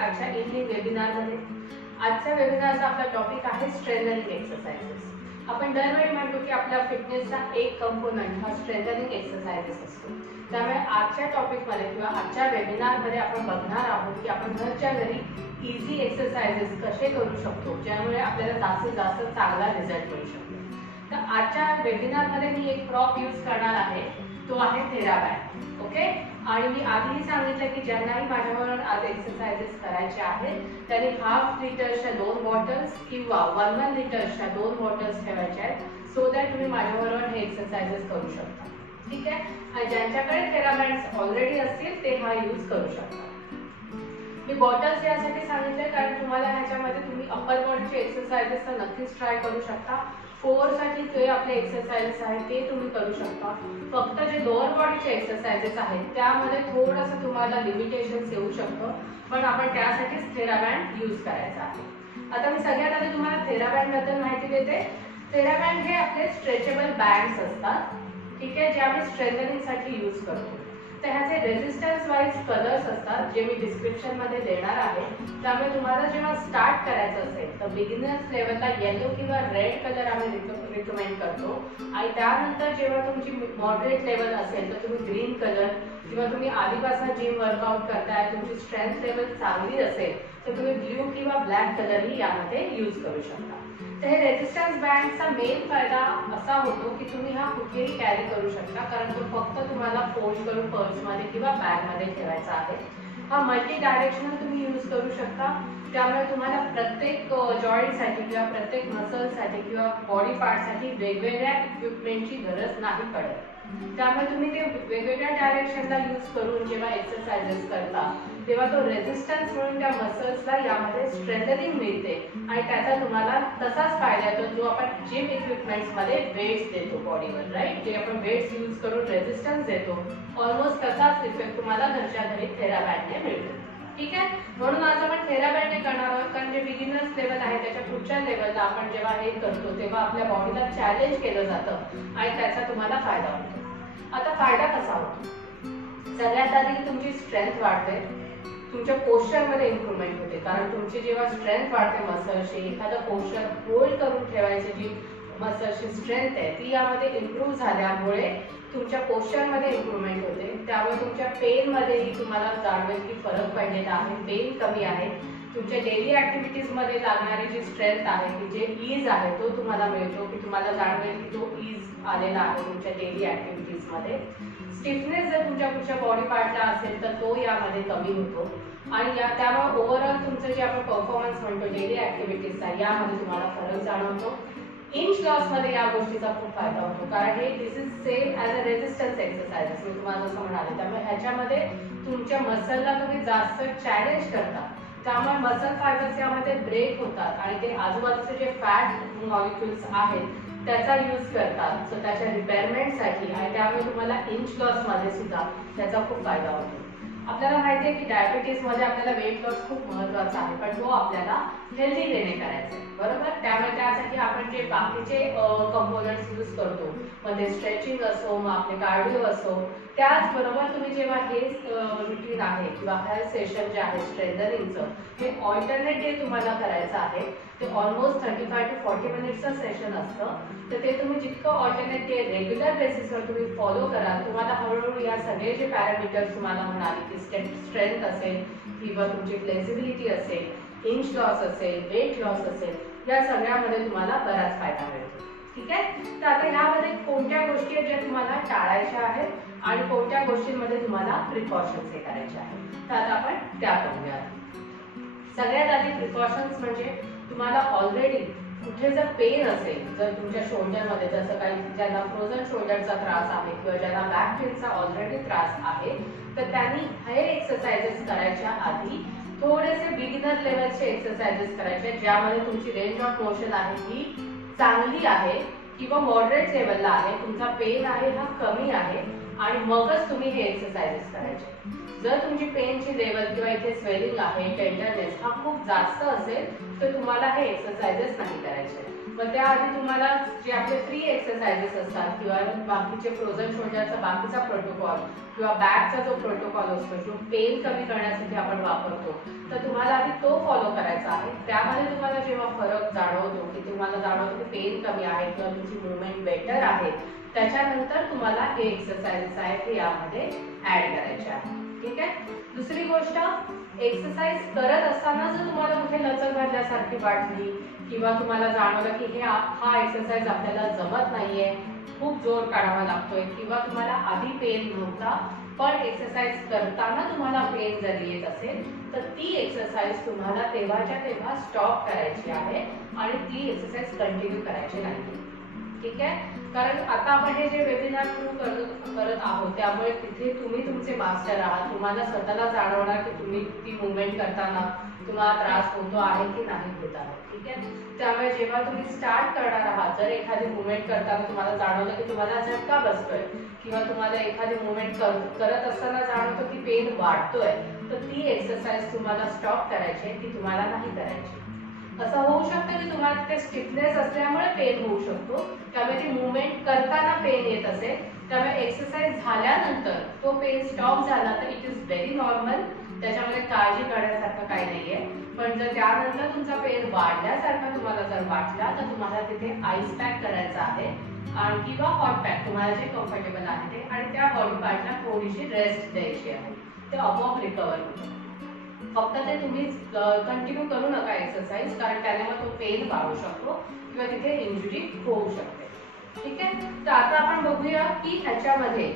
आजच्या इव्हनिंग वेबिनारमध्ये. आजच्या वेबिनारचा आपला टॉपिक आहे स्ट्रेंथनिंग एक्सरसाइजेस. आपण दरवेळी म्हणतो की आपल्या फिटनेसचा एक कंपोनंट हा स्ट्रेंथनिंग एक्सरसाइजेस असतो. त्यामुळे आजच्या टॉपिकमध्ये किंवा आजच्या वेबिनारमध्ये आपण बघणार आहोत की आपण घरच्या घरी इझी एक्सरसाइजेस कसे करू शकतो, ज्यामुळे आपल्याला जास्तीत जास्त चांगला रिझल्ट मिळू शकतो. तर आजच्या वेबिनारमध्ये मी एक प्रॉप यूज करणार आहे, तो आहे थेराबँड. ओके, आणि मी आधीही सांगितलं की ज्यांनाही माझ्याबरोबर आज एक्सरसाइजेस करायचे आहेत त्यांनी हाफ लिटरच्या 2 बॉटल्स किंवा 1 लिटरच्या 2 बॉटल्स ठेवायच्या आहेत, सो दॅट तुम्ही माझ्याबरोबर हे एक्सरसाइजेस करू शकता. ठीक आहे, आणि ज्यांच्याकडे थेराबँड्स ऑलरेडी असतील ते हा यूज करू शकता. मी बॉटल्स यासाठी सांगितले कारण तुम्हाला ह्याच्यामध्ये तुम्ही अप्पर बॉडीचे एक्सरसाइजेस तर नक्कीच ट्राय करू शकता. कोरसाठी जे आपले एक्सरसाइजेस आहेत ते तुम्ही करू शकता. फक्त जे लोअर बॉडीचे एक्सरसाइजेस आहेत त्यामध्ये थोडंसं तुम्हाला लिमिटेशन्स येऊ शकतं, पण आपण त्यासाठीच थेराबँड यूज करायचा आहे. आता मी सगळ्यात आधी तुम्हाला थेराबँडबद्दल माहिती देते. थेराबँड हे आपले स्ट्रेचेबल बँड्स असतात, ठीक आहे, जे आम्ही स्ट्रेंथनिंगसाठी यूज करतो. तर ह्याचे रेजिस्टन्स वाईज कलर्स असतात जे मी डिस्क्रिप्शनमध्ये देणार आहे. त्यामुळे तुम्हाला जेव्हा स्टार्ट करायचं असेल तर बिगिनर्स लेवलला येलो किंवा रेड कलर आम्ही रिकमेंड करतो, आणि त्यानंतर जेव्हा तुमची मॉडरेट लेवल असेल तर तुम्ही ग्रीन कलर, किंवा तुम्ही आधीपासून जिम वर्कआउट करताय, तुमची स्ट्रेंथ लेवल चांगली असेल तर तुम्ही ब्ल्यू किंवा ब्लॅक कलरही यामध्ये यूज करू शकता. तर हे रेजिस्टन्स बँडचा मेन फायदा असा होतो की तुम्ही हा कुठेही कॅरी करू शकता, कारण तो फक्त तुम्हाला फोल्ड करून पर्समध्ये किंवा बॅगमध्ये ठेवायचा आहे. हा मल्टी डायरेक्शनल तुम्ही यूज करू शकता, त्यामुळे तुम्हाला प्रत्येक जॉईंटसाठी किंवा प्रत्येक मसलसाठी किंवा बॉडी पार्टसाठी वेगवेगळ्या इक्विपमेंटची गरज नाही पडत. त्यामुळे तुम्ही ते वेगवेगळ्या डायरेक्शनला यूज करून जेव्हा एक्सरसाइजेस करता तेव्हा तो रेजिस्टन्स म्हणून त्या मसल्सला यामध्ये स्ट्रेंथनिंग मिळते, आणि त्याचा तुम्हाला तसाच फायदा येतो जो आपण जिम इक्विपमेंट्समध्ये वेट्स देतो बॉडीवर, राईट, जे आपण वेट्स यूज करून रेजिस्टन्स देतो, ऑलमोस्ट तसाच इफेक्ट तुम्हाला घरच्या घरी थेराबँडने मिळतो. ठीक आहे, म्हणून आज आपण थेराबँडने करणार आहोत, कारण जे बिगिनर्स लेवल आहे त्याच्या पुढच्या लेवलला आपण जेव्हा हे करतो तेव्हा आपल्या बॉडीला चॅलेंज केलं जातं आणि त्याचा तुम्हाला फायदा होतो. आता फायदा कसा होतो? सगळ्यात आधी तुमची स्ट्रेंथ वाढते, तुमच्या पोश्चरमध्ये इम्प्रूव्हमेंट होते, कारण तुमची जेव्हा स्ट्रेंथ वाढते मसल्सची, एखादं पोश्चर होल्ड करून ठेवायची जी मसल्सची स्ट्रेंथ आहे ती यामध्ये इम्प्रूव्ह झाल्यामुळे तुमच्या पोश्चरमध्ये इम्प्रूव्हमेंट होते. त्यामुळे तुमच्या पेनमध्येही तुम्हाला जाणवेल की फरक पडलेला आहे, पेन कमी आहे. तुमच्या डेली ॲक्टिव्हिटीजमध्ये लागणारी जी स्ट्रेंथ आहे, की जे ईज आहे तो तुम्हाला मिळतो, की तुम्हाला जाणवेल की तो ईज आलेला आहे तुमच्या डेली ॲक्टिव्हिटीजमध्ये. स्टिफनेस जर तुमच्या कुठच्या बॉडी पार्टला असेल तर तो यामध्ये कमी होतो, आणि त्यामुळे ओव्हरऑल तुमचं जे आपण परफॉर्मन्स म्हणतो डेली ॲक्टिव्हिटीजचा यामध्ये तुम्हाला फरक जाणवतो. इंच लॉसमध्ये या गोष्टीचा खूप फायदा होतो, कारण हे this is same as a resistance exercises मी तुम्हाला जसं म्हणाले. त्यामुळे ह्याच्यामध्ये तुमच्या मसलला तुम्ही जास्त चॅलेंज करता, त्यामुळे मसल फायबर्स यामध्ये ब्रेक होतात आणि ते आजूबाजूचे जे फॅट मॉलिक्युल्स आहेत त्याचा यूज करतात स्वतःच्या रिपेअरमेंटसाठी, आणि त्यामुळे तुम्हाला इंच लॉसमध्ये सुद्धा त्याचा खूप फायदा होतो. आपल्याला माहिती आहे की डायबिटीजमध्ये आपल्याला वेट लॉस खूप महत्त्वाचा आहे, पण तो आपल्याला हेल्दी वेने करायचा आहे, बरोबर. त्यामुळे त्यासाठी आपण जे बाकीचे कंपोनंट्स यूज करतो, मग ते स्ट्रेचिंग असो, मग आपले कार्डिओ असो, त्याचबरोबर तुम्ही जेव्हा हे रुटीन आहे किंवा हेल्थ सेशन जे आहे स्ट्रेंथनिंगचं, हे ऑल्टरनेट डे तुम्हाला करायचं आहे. ते ऑलमोस्ट 35 to 40 मिनिट्सचं सेशन असतं. तर ते तुम्ही जितकं ऑल्टरनेट डे रेग्युलर बेसिसवर तुम्ही फॉलो कराल, तुम्हाला हळूहळू या सगळे जे पॅरामीटर्स तुम्हाला म्हणाले की स्ट्रेंथ असेल किंवा तुमची फ्लेक्सिबिलिटी असेल, इंच लॉस असेल, वेट लॉस असेल, या सगळ्यामध्ये तुम्हाला बराच फायदा मिळतो. ठीक आहे, तर आता यामध्ये कोणत्या गोष्टी आहेत ज्या तुम्हाला टाळायच्या आहेत आणि कोणत्या गोष्टींमध्ये तुम्हाला प्रिकॉशन्स हे करायचे आहेत, तर आता आपण त्या बघूया. सगळ्यात आधी प्रिकॉशन्स म्हणजे तुम्हाला ऑलरेडी कुठे जर पेन असेल, जर तुमच्या शोल्डरमध्ये, जसं काही ज्यांना फ्रोझन शोल्डरचा त्रास आहे किंवा ज्यांना बॅक पेनचा ऑलरेडी त्रास आहे, तर त्यांनी हे एक्सरसाइजेस करायच्या आधी थोडेसे बिगिनर लेवलचे एक्सरसाइजेस करायचे, ज्यामध्ये तुमची रेंज ऑफ मोशन आहे ही चांगली आहे किंवा मॉडरेट लेवलला आहे, तुमचा पेन आहे हा कमी आहे, आणि मगच तुम्ही हे एक्सरसाइजेस करायचे. जर तुमची पेनची लेवल किंवा इथे स्वेलिंग आहे, टेंडरनेस हा खूप जास्त असेल तर तुम्हाला हे एक्सरसाइजेस नाही करायचे. मग त्याआधी तुम्हाला जे आपले फ्री एक्सरसाइजेस असतात किंवा बाकीचे फ्रोझन शोल्डरचा बाकीचा प्रोटोकॉल किंवा बॅकचा जो प्रोटोकॉल असतो जो पेन कमी करण्यासाठी आपण वापरतो, तर तुम्हाला आधी तो फॉलो करायचा आहे. त्यामध्ये तुम्हाला जेव्हा फरक जाणवतो की तुम्हाला जाणवतो की पेन कमी आहे किंवा तुमची मुवमेंट बेटर आहे, त्याच्यानंतर तुम्हाला हे एक्सरसाइजेस आहेत हे यामध्ये ऍड करायचे आहे. ठीक आहे. दुसरी गोष्ट, एक्सरसाइज करत असताना जर तुम्हाला कुठे लचक भरल्यासारखी वाटली किंवा तुम्हाला जाणवलं की हा एक्सरसाइज आपल्याला जमत नाहीये, खूप जोर काढावा लागतोय किंवा तुम्हाला आधी पेन नव्हता पण एक्सरसाइज करताना तुम्हाला पेन जर येत असेल, तर ती एक्सरसाइज तुम्हाला तेव्हाच्या तेव्हा स्टॉप करायची आहे आणि ती एक्सरसाइज कंटिन्यू करायची नाही. ठीक आहे. कारण आता आपण हे जे वेबिनार थ्रू करत आहोत त्यामुळे तिथे तुम्ही तुमचे मास्टर आहात. तुम्हाला स्वतःला जाणवणार की तुम्ही ती मुवमेंट करताना तुम्हाला त्रास होतो आहे की नाही होत आहे. ठीक आहे. त्यामुळे जेव्हा तुम्ही स्टार्ट करणार आहात, जर एखादी मुवमेंट करताना तुम्हाला जाणवलं की तुम्हाला झटका बसतोय किंवा तुम्हाला एखादी मुवमेंट करत असताना जाणवतो की पेन वाढतोय, तर ती एक्सरसाइज तुम्हाला स्टॉप करायची आहे, ती तुम्हाला नाही करायची. असं होऊ शकतं की तुम्हाला ते स्टिफनेस असल्यामुळे पेन होऊ शकतो, त्यामुळे ती मुवमेंट करताना पेन येत असेल, त्यामुळे एक्सरसाइज झाल्यानंतर तो पेन स्टॉप झाला तर इट इज व्हेरी नॉर्मल, त्याच्यामध्ये काळजी करण्यासारखं काही नाहीये. पण जर त्यानंतर तुमचा पेन वाढल्यासारखा तुम्हाला जर वाटला तर तुम्हाला तिथे आईस पॅक करायचा आहे आणि किंवा हॉट पॅक, तुम्हाला जे कम्फर्टेबल आहे ते, आणि त्या बॉडी पार्टला थोडीशी रेस्ट द्यायची आहे. ते आपोआप रिकवर होतं. फक्त ते तुम्ही कंटिन्यू करू नका एक्सरसाइज, कारण त्याने मग तो पेन वाढू शकतो किंवा तिथे इंजुरी होऊ शकते. ठीक आहे. तर आता आपण बघूया की ह्याच्यामध्ये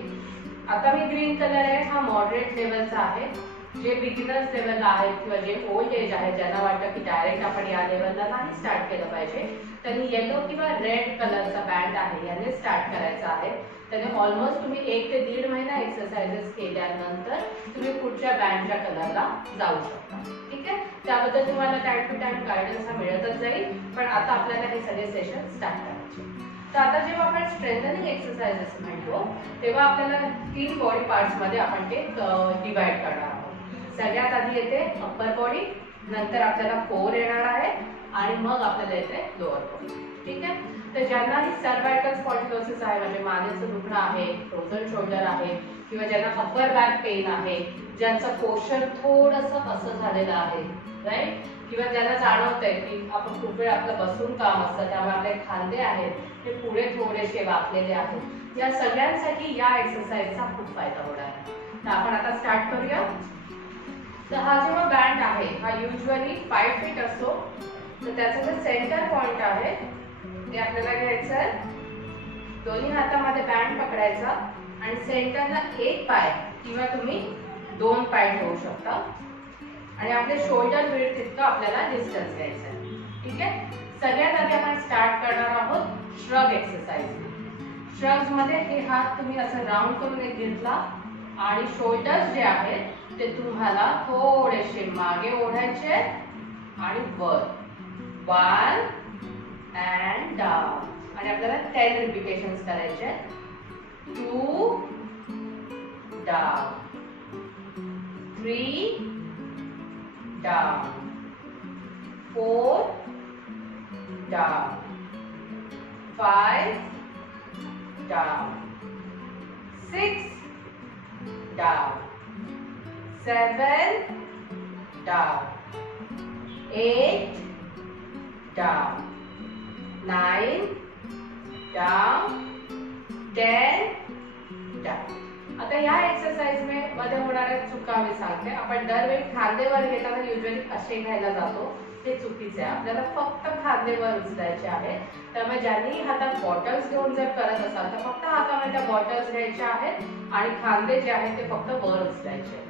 आता मी ग्रीन कलर आहे हा मॉडरेट लेवलचा आहे. जे बिगिनर्स लेवलला आहेत किंवा जे ओल्ड एज आहे, ज्यांना वाटतं की डायरेक्ट आपण या लेवलला नाही स्टार्ट केलं पाहिजे, त्यांनी येलो किंवा रेड कलरचा बँड आहे याने स्टार्ट करायचा आहे. त्याने ऑलमोस्ट तुम्ही 1 ते 1.5 महिना एक्सरसाइजेस केल्यानंतर तुम्ही पुढच्या बँडच्या कलरला जाऊ शकता. ठीक आहे. त्याबद्दल तुम्हाला टाइम टू टाइम गायडन्स हा मिळतच जाईल, पण आता आपल्याला हे सगळे सेशन स्टार्ट करायचे. तर आता जेव्हा आपण स्ट्रेंथनिंग एक्सरसाइजेस म्हणतो तेव्हा आपल्याला 3 बॉडी पार्ट्स मध्ये आपण ते डिवाइड करणार आहोत. सगळ्यात आधी येते अप्पर बॉडी, नंतर आपल्याला कोर येणार आहे आणि मग आपल्याला येते लोअर बॉडी. ठीक आहे. तर ज्यांना ही सर्वायकल स्पॉन्डिलोसिस आहे, म्हणजे मानेचं दुखणं आहे, फ्रोझन शोल्डर आहे किंवा ज्यांना अप्पर बॅक पेन आहे, ज्यांचं पोस्चर थोडंसं असं झालेलं आहे, राईट, किंवा ज्यांना जाणवतंय की आपण खूप वेळ आपलं बसून काम असतं त्यामुळे आपले खांदे आहेत ते पुढे थोडेसे वाकलेले आहेत, या सगळ्यांसाठी या एक्सरसाइजचा खूप फायदा होणार आहे. तर आपण आता स्टार्ट करूया. तर हा जेव्हा बँड आहे हा युजली 5 फीट असतो, तर त्याचा जो सेंटर पॉइंट आहे ते आपल्याला घ्यायचं आहे. दोन्ही हातामध्ये बँड पकडायचा आणि सेंटरला एक पाय किंवा तुम्ही 2 पाय ठेवू शकता आणि आपले शोल्डर विड्थ इतकं आपल्याला डिस्टन्स घ्यायचं आहे. ठीक आहे. सगळ्यात आधी आपण स्टार्ट करणार आहोत श्रग एक्सरसाइज. श्रग्स मध्ये हे हात तुम्ही असं राउंड करून एक घेतला आणि शोल्डर्स जे आहेत ते तुम्हाला थोडेसे मागे ओढायचे आणि वर, 1 and down, आणि आपल्याला 10 रिपिटेशन्स करायचे. 2 down, 3 down, 4 down, 5 down, 6 down, 7 down, 8 down, 9 down, 10 down. आता या एक्सरसाइज मध्ये होणाऱ्या चुका मी सांगते. आपण दरवेळी खांदेवर घेताना युजली असे घ्यायला जातो, ते चुकीचे आहे. आपल्याला फक्त खांदेवर उचलायचे आहे. त्यामुळे ज्यांनी हातात बॉटल्स घेऊन जर करत असाल तर फक्त हातामध्ये त्या बॉटल्स घ्यायच्या आहेत आणि खांदे जे आहेत ते फक्त वर उचलायचे.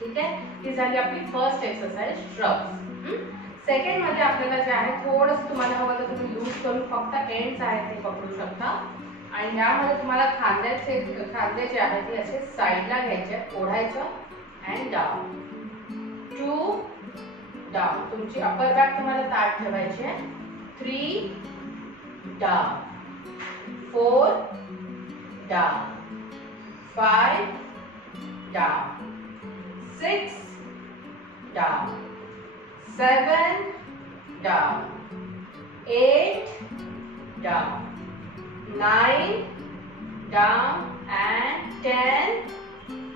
ठीक आहे. ही झाली आपली फर्स्ट एक्सरसाइज श्रग्स. सेकंड मध्ये आपल्याला जे आहे थोडंसं तुम्हाला हवं तर तुम्ही लूज करून फक्त एंड्स आहेत ते पकडू शकता आणि यामध्ये तुम्हाला खांदे जे आहेत ते असे साईडला घ्यायचे, ओढायचं अँड डाऊन, 2 डाऊन. तुमची अपर बॅक तुम्हाला ताठ ठेवायची आहे. 3 down, 4 down, 5 down, 6 down, 7 down, 8 down, 9 down and 10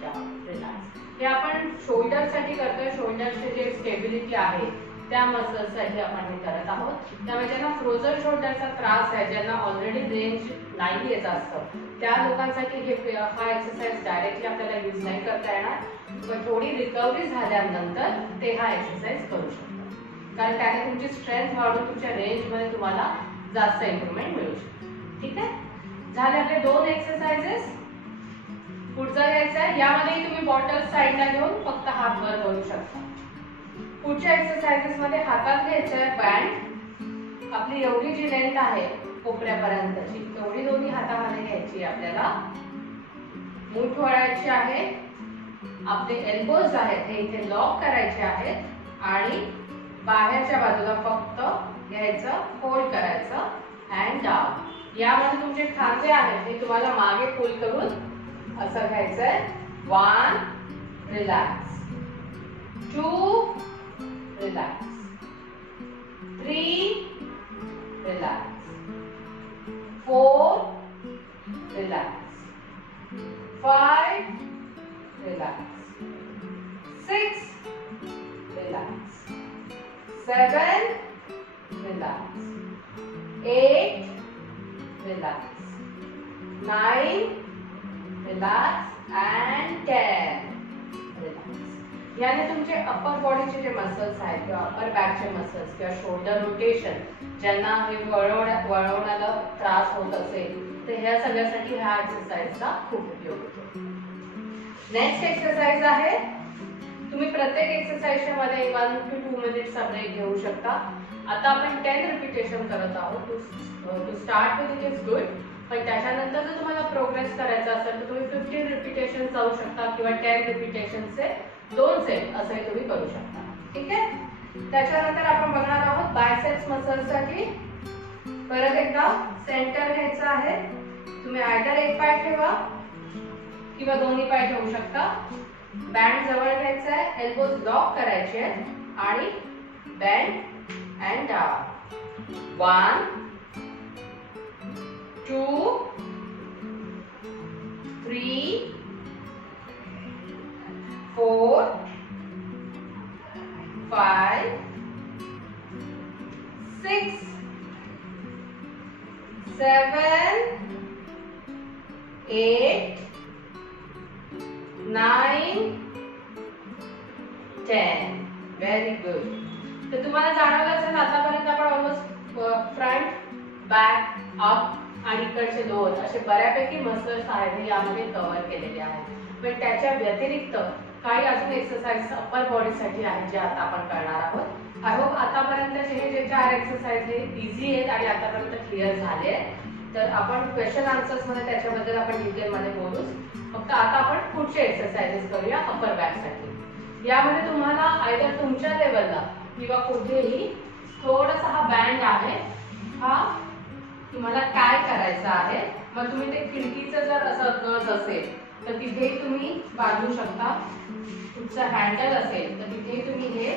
down. Relax. हे आपण शोल्डर साठी करतोय. शोल्डरचे जे स्टेबिलिटी आहे त्या मसल्स साठी आपण हे करत आहोत. त्यामुळे ज्यांना फ्रोझन शोल्डरचा त्रास आहे, ज्यांना ऑलरेडी रेंज नाही येत असतं, त्या लोकांसाठी हा एक्सरसाइज डायरेक्टली आपल्याला यूज नाही करता येणार, पण थोडी रिकव्हरी झाल्यानंतर ते हा एक्सरसाइज करू शकतात. कारण त्याने तुमची स्ट्रेंथ वाढून तुमच्या रेंज मध्ये तुम्हाला जास्त इम्प्रूव्हमेंट मिळू शकते. ठीक आहे, झाले आपले 2 एक्सरसाइजेस. पुढचा घ्यायचा आहे, यामध्ये तुम्ही बॉटल साईडला घेऊन फक्त हात वर करू शकता. पुढच्या एक्सरसाइजेस मध्ये हातात घ्यायचं आहे बँड. आपली एवढी जी लेंथ आहे कोपऱ्यापर्यंतची तेवढी दोन्ही हातामध्ये घ्यायची आपल्याला. मूठ वळायची आहे. आपले एल्बोज आहेत हे इथे लॉक करायचे आहेत आणि बाहेरच्या बाजूला फक्त घ्यायचं, होल्ड करायचं अँड डाऊन. यामध्ये तुमचे खांदे आहेत हे तुम्हाला मागे पुल करून असं घ्यायचंय. 1 relax, 2 relax, 3 relax, 4 relax, 5 relax, 6 relax, 7 relax, 8 relax, 9 relax and 10 relax. याने तुमचे अप्पर बॉडीचे जे मसल्स आहेत किंवा अप्पर बॅकचे मसल्स किंवा शोल्डर रोटेशन, ज्यांना हे वळवण्याला त्रास होत असेल तर ह्या सगळ्यासाठी ह्या एक्सरसाइजचा खूप उपयोग होतो. नेक्स्ट एक्सरसाइज आहे, तुम्ही प्रत्येक एक्सरसाइजच्या मध्ये 1 to 2 मिनिट्स ब्रेक घेऊ शकता. आता आपण 10 रिपिटेशन करत आहोत. To start with it is good, पण त्याच्यानंतर जर तुम्हाला प्रोग्रेस करायचा असेल तर तुम्ही 15 रिपिटेशन जाऊ शकता किंवा 10 रिपिटेशनचे 2 सेट असंही तुम्ही करू शकता. ठीक आहे, त्याच्यानंतर आपण बघणार आहोत बायसेप्स मसल्ससाठी. परत एकदा सेंटर घ्यायचं आहे. तुम्ही आयदर एक पाय ठेवा किंवा दोन्ही पाय ठेवू शकता. बँड जवळ घ्यायचा आहे, एल्बोज लॉक करायचे आहेत आणि band and down. 1 2 3 4 5 6 7 8 9 10. Very good. तर तुम्हाला जाणवलं असेल आतापर्यंत आपण ऑलमोस्ट फ्रंट, बॅक, अप आणि इकडचे दोन असे बऱ्यापैकी मसल्स आहेत हे यामध्ये कव्हर केलेले आहेत. पण त्याच्या व्यतिरिक्त काही अजून एक्सरसाइज अप्पर बॉडीसाठी आहेत जे आता आपण करणार आहोत. आय होप आतापर्यंतचे हे जे 4 एक्सरसाइज हे इझी आहेत आणि आतापर्यंत क्लिअर झाले आहेत. तर आपण क्वेश्चन आन्सर्स मध्ये त्याच्याबद्दल आपण डिटेलमध्ये बोलू. फक्त आता आपण पुढचे एक्सरसाइजेस करूया अप्पर बॅक साठी. यामध्ये तुम्हाला आयदर तुमच्या लेवलला किंवा कुठेही थोडासा हा बँड आहे, हा तुम्हाला काय करायचं आहे. मग तुम्ही ते खिडकीचं जर असं गज असेल तर तिथेही तुम्ही बांधू शकता. तुमचं हँडल असेल तर तिथेही तुम्ही हे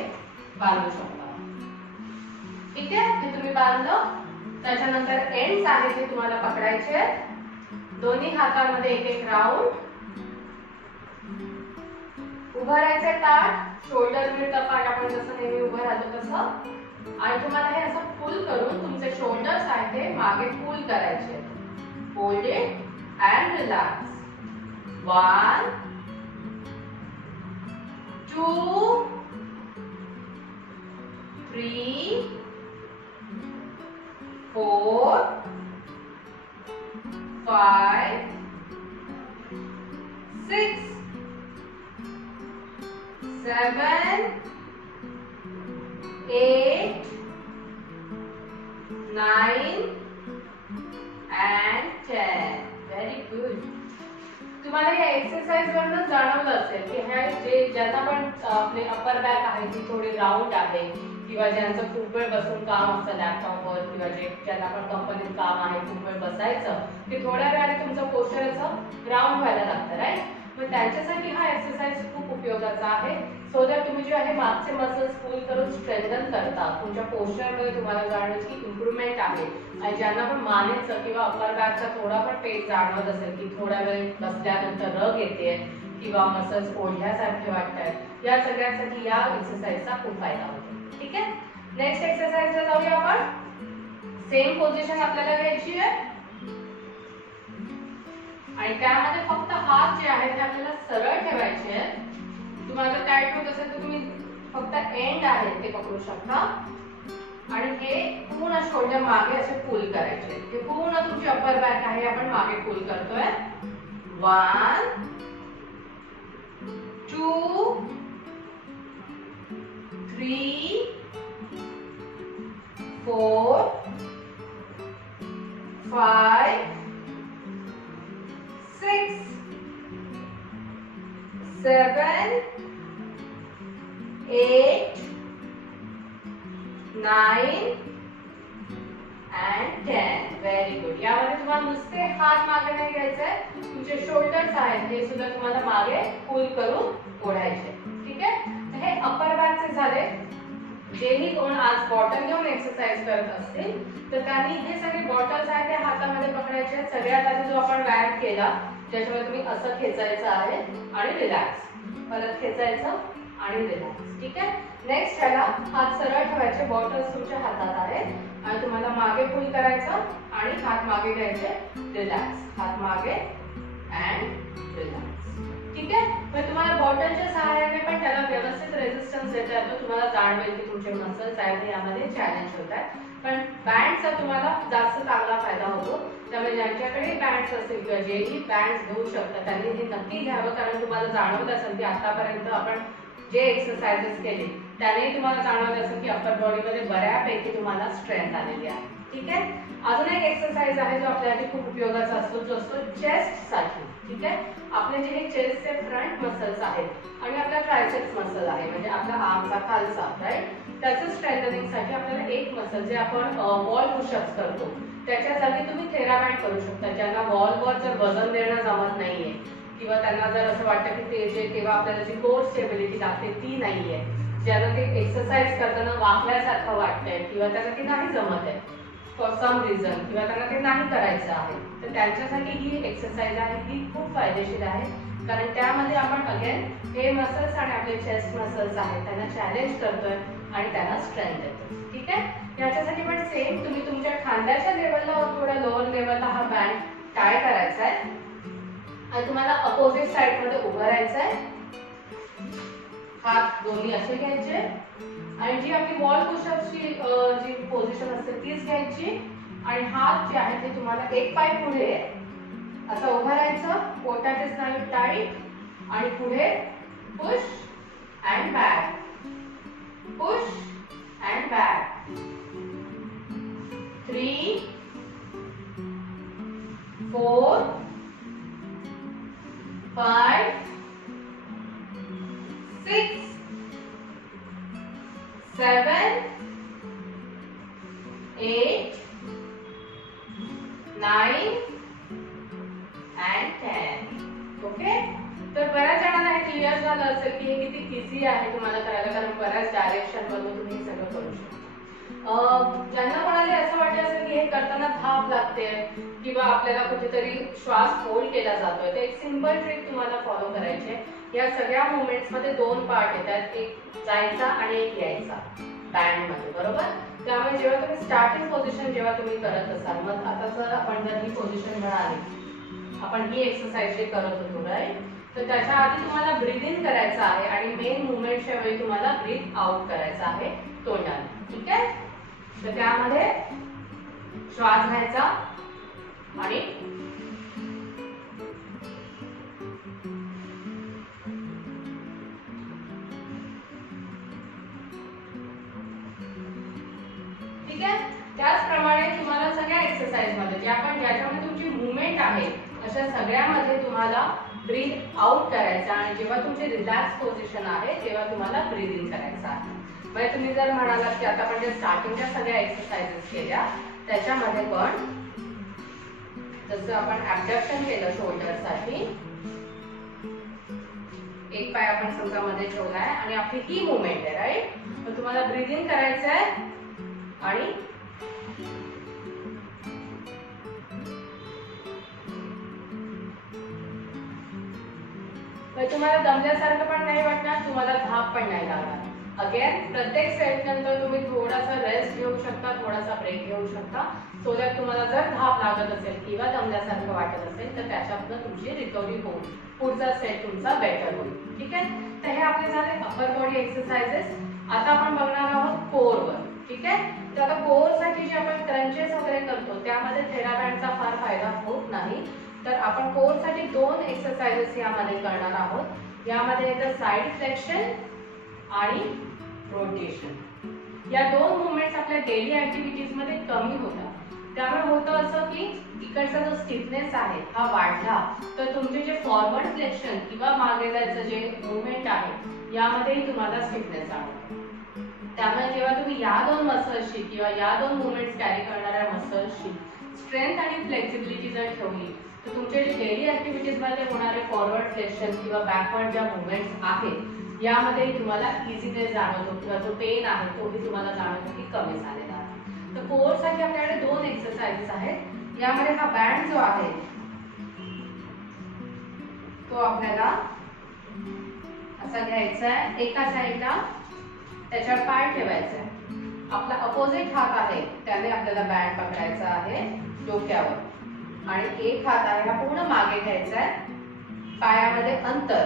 बांधू शकता. ठीक आहे, ते तुम्ही बांधलं. त्याच्यानंतर एंड्स आहेत ते तुम्हाला पकडायचे आहेत. दोन्ही हातामध्ये एक एक राऊंड. उभं राहायचं ताट, शोल्डर विड्थ अपार्ट, आपण जसं नेहमी उभं राहतो तसं. आणि तुम्हाला हे असं पुल करून तुमचे शोल्डर्स आहेत ते मागे पुल करायचे. Hold it and relax. 1 2 3 4 5 6 7 8 9 and 10. Very good. तुम्हाला या एक्सरसाइज वरनं जाणवलं असेल की ह्या जे ज्यांना पण आपले अपर बॅक आहे ती थोडी राऊंड आहे किंवा ज्यांचं खूप वेळ बसून काम असतं लॅपटॉपवर किंवा ज्यांना पण कंपनीत काम आहे खूप वेळ बसायचं, ते थोड्या वेळाने तुमचं पोस्चर असं राऊंड व्हायला लागतं. राईट, मग त्यांच्यासाठी हा एक्सरसाइज खूप उपयोगाचा आहे. सो दॅट तुम्ही जे आहे मागचे मसल्स पुल करून स्ट्रेंथन करता, तुमच्या पोस्चरमध्ये तुम्हाला जाणवेल की इम्प्रूव्हमेंट आहे. आणि ज्यांना पण मानेचं किंवा अपर बॅकचा थोडा पण पेन जाणवत असेल की थोड्या वेळ बसल्यानंतर रग येते किंवा मसल्स ओढल्यासारखे वाटतात, या सगळ्यांसाठी या एक्सरसाइजचा खूप फायदा होतो. ठीक आहे, नेक्स्ट एक्सरसाइजला जाऊया आपण. सेम पोझिशन आपल्याला घ्यायची आहे आणि त्यामध्ये फक्त हात जे आहेत ते आपल्याला सरळ ठेवायचे आहेत. तुम्हाला टाईट होत असेल तर तुम्ही फक्त एंड आहे ते पकडू शकता आणि हे पूर्ण शोल्डर मागे असे पुल करायचे. हे पूर्ण तुमची अपर बॅक आहे आपण मागे पुल करतोय. 1 2 3 4 5 6 7 8 9 and 10. Very good. यामध्ये तुम्हाला नुसते हात मागे नाही घ्यायचे, तुमचे शोल्डर्स आहेत हे सुद्धा तुम्हाला मागे पुल करून ओढायचे. ठीक आहे, तर हे अपर बॅकचे झाले. जेही कोण आज बॉटल घेऊन एक्सरसाइज करत असतील तर त्यांनी हे सगळे बॉटल्स आहेत ते हातामध्ये पकडायचे. सगळ्यात आधी जो आपण व्यायाम केला ज्याच्यामध्ये तुम्ही असं खेचायचं आहे आणि रिलॅक्स, परत खेचायचं आणि रिलॅक्स. ठीक आहे, नेक्स्ट ह्याला हात सरळ ठेवायचे, बॉटल्स तुमच्या हातात आहेत आणि तुम्हाला मागे पुल करायचं आणि हात मागे घ्यायचे, रिलॅक्स, हात मागे अँड रिलॅक्स. ठीक आहे, मग तुम्हाला बॉटलच्या सहाय्याने पण त्याला व्यवस्थित रेजिस्टन्स देता येतो. तुम्हाला जाणवेल की तुमचे मसल्स आहेत ते यामध्ये चॅलेंज होतात. पण बँडचा तुम्हाला जास्त चांगला फायदा होतो. त्यामुळे ज्यांच्याकडे बँड्स असतील किंवा जेही बँड्स घेऊ शकतात त्यांनी हे नक्की घ्यावं, कारण तुम्हाला जाणवत असेल की आतापर्यंत आपण जे एक्सरसाइजेस केले त्याने तुम्हाला जाणवत असेल की अपर बॉडीमध्ये बऱ्यापैकी तुम्हाला स्ट्रेंथ आलेली आहे. ठीक आहे, अजून एक एक्सरसाइज आहे जो आपल्यासाठी खूप उपयोगाचा असतो, जो असतो चेस्ट साठी. ठीक आहे, आपले जे हे चेस्टचे फ्रंट मसल्स आहेत आणि आपला ट्रायसेप्स मसल आहे म्हणजे आपला आर्मचा खालचा, राईट, त्याचं स्ट्रेंथनिंग साठी आपल्याला एक मसल जे आपण वॉल पुशअप्स करतो त्याच्या जागी तुम्ही थेराबँड करू शकता. ज्यांना वॉलवर जर वजन देणं जमत नाहीये किंवा त्यांना जर असं वाटतं की ते जे किंवा आपल्याला जी कोर स्टेबिलिटी लागते ती नाहीये, ज्यांना ते एक्सरसाइज करताना वाकल्यासारखं वाटतंय किंवा त्यांना ते नाही जमत आहे फॉर सम रिझन किंवा त्यांना ते नाही करायचं आहे, तर त्यांच्यासाठी ही एक्सरसाइज आहे ती खूप फायदेशीर आहे. कारण त्यामध्ये आपण अगेन हे मसल्स आणि आपले चेस्ट मसल्स आहेत त्यांना चॅलेंज करतोय आणि त्यांना स्ट्रेंथ देतो. ठीक आहे, याच्यासाठी पण सेम तुम्ही तुमच्या खांद्याच्या लेवलला थोड्या लोअर लेवलला हा बँड टाय करायचा आहे आणि तुम्हाला अपोजिट साइड मध्ये उभं राहायचं आहे. हात दोन्ही असे घ्यायचे आणि जी आपली वॉल पुशअपची जी पोझिशन असते तीच घ्यायची आणि हात जे आहे ते तुम्हाला एक पाय पुढे असं उभं राहायचं, पोटाचे स्नायू टाईट आणि पुढे push and back, push and back. 3 4 5 6 7 8 9 and 10. Okay, तर बऱ्याच जणांना हे क्लिअर झालं असेल की हे किती इझी आहे तुम्हाला करायला, कारण बऱ्याच डायरेक्शन मधून तुम्ही हे सगळं करू शकता. ज्यांना कोणाला असं वाटलं असेल की हे करताना धाप लागते किंवा आपल्याला कुठेतरी श्वास होल्ड केला जातोय, तर एक सिंपल ट्रिक तुम्हाला फॉलो करायची आहे. या सगळ्या मुवमेंट्स मध्ये दोन पार्ट येतात, एक जायचा आणि एक यायचा बँड मध्ये, बरोबर. त्यामुळे जेव्हा तुम्ही स्टार्टिंग पोझिशन जेव्हा तुम्ही करत असाल, मग आता जर आपण जर ही पोझिशन मिळाली, आपण ही एक्सरसाइज जे करत होतो, राईट, तर त्याच्या आधी तुम्हाला ब्रीथ इन करायचं आहे आणि मेन मुवमेंटच्या वेळी तुम्हाला ब्रीथ आउट करायचं आहे तोंडाने. ठीक आहे, तर त्यामध्ये श्वास घ्यायचा आणि ठीक आहे, त्याचप्रमाणे तुम्हाला सगळ्या एक्सरसाइज मध्ये जे आपण ज्याच्यामध्ये तुमची मुवमेंट आहे अशा सगळ्यामध्ये तुम्हाला ब्रीथ आउट करायचा आणि जेव्हा तुमची रिलॅक्स पोझिशन आहे तेव्हा तुम्हाला ब्रीथ इन करायचं आहे. म्हणजे तुम्ही जर म्हणालात की आता आपण जे स्टार्टिंगच्या सगळ्या एक्सरसाइजेस केल्या त्याच्यामध्ये पण जसं आपण ॲबडक्शन केलं शोल्डरसाठी, एक पाय आपण समजा मध्ये ठेवला आहे आणि आपली ही मुवमेंट आहे, राईट? तर तुम्हाला ब्रीथ इन करायचं आहे आणि तुम्हाला दमल्यासारखं पण नाही वाटणार, तुम्हाला धाप पण नाही लागणार. अगेन प्रत्येक सेट नंतर तुम्ही थोडासा रेस्ट घेऊ शकता, थोडासा ब्रेक घेऊ शकता. सो दॅट तुम्हाला जर धाप लागत असेल किंवा दमल्यासारखं वाटत असेल तर त्याच्यातून तुमची रिकव्हरी होईल, पुढचा सेट तुमचा बेटर होईल. ठीक आहे, तर हे आपले झाले अपर बॉडी एक्सरसाइजेस. आता आपण बघणार आहोत कोरवर. ठीक आहे, तर आता कोरसाठी जे आपण क्रंचेस वगैरे करतो त्यामध्ये थेराबँडचा फार फायदा होत नाही. तर आपण कोरसाठी 2 एक्सरसाइजेस यामध्ये करणार आहोत. यामध्ये येतं साइड फ्लेक्शन आणि रोटेशन. या 2 मुवमेंट्स आपल्या डेली ऍक्टिव्हिटीज मध्ये कमी होतात. त्यामुळे होतं असं की इकडचा जो स्टिफनेस आहे हा वाढला तर तुमचे जे फॉरवर्ड फ्लेक्शन किंवा मागे जायचं जे मुवमेंट आहे यामध्येही तुम्हाला स्टिफनेस जाणवतो. त्यामुळे जेव्हा तुम्ही या 2 मसल्सशी किंवा या 2 मुवमेंट्स कॅरी करणाऱ्या मसल्सशी स्ट्रेंथ आणि फ्लेक्सिबिलिटी जर ठेवली तर तुमचे जे डेली ऍक्टिव्हिटीज मध्ये होणारे फॉरवर्ड फ्लेक्शन किंवा बॅकवर्ड ज्या मुवमेंट्स आहेत यामध्येही तुम्हाला इझीनेस जाणवतो किंवा जो पेन आहे तोही तुम्हाला जाणवतो की कमी झालेला आहे. तर कोरसाठी आपल्याकडे 2 एक्सरसाइजेस आहेत. यामध्ये हा बँड जो आहे तो आपल्याला असा घ्यायचा आहे, एका साईडला त्याच्यावर पाय ठेवायचा आहे. आपला अपोजिट हात आहे त्याने आपल्याला बँड पकडायचा आहे डोक्यावर आणि एक हात आहे हा पूर्ण मागे घ्यायचा आहे, पायामध्ये अंतर.